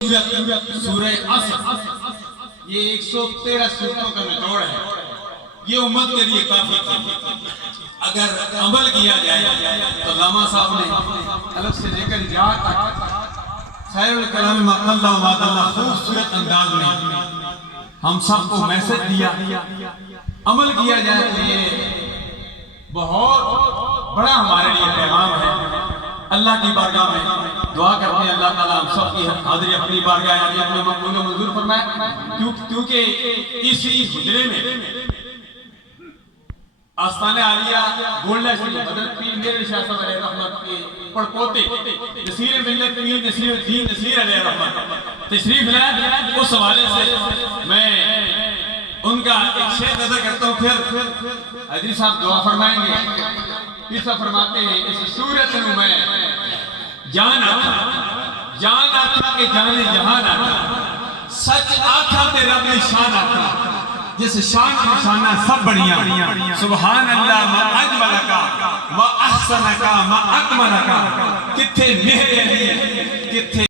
سورہ عصر یہ 113 سورتوں کا نچوڑ ہے. یہ امت کے لیے کافی اگر عمل کیا جائے تو علامہ صاحب نے الگ سے لے کر جا تک خیر الکلام ما قل و ما دل خوبصورت انداز میں ہم سب کو میسج دیا. عمل کیا جائے تو یہ بہت بڑا ہمارے لیے پیغام ہے. اللہ کی بارگاہ میں دعا کرتے ہیں اللہ تعالیٰ ہم سب کی حاضری اپنی بارگاہ میں اپنے مقبول و منظور فرمائے. کیونکہ اسی حجرے میں آستانِ عالیہ گولڈا شریف حضرت پیر میر شاہ صاحب علیہ رحمت کے پڑپوتے نصیر ملت پیر نصیر الدین نصیر علیہ رحمت تشریف لائے. اس حوالے سے میں ان کا ایک شعر نظر کرتا ہوں. پھر حضرت صاحب دعا فرمائیں گے. پیر صاحب فرماتے ہیں اس صورت میں جان آتا کہ جانے جہان آتا سچ آتا تے رب شان آتا جس شان کی شانہ سب بڑھیاں سبحان اللہ ما اجمل کا ما احسن کا ما اکمل کا. کتھے مہر علی کتھے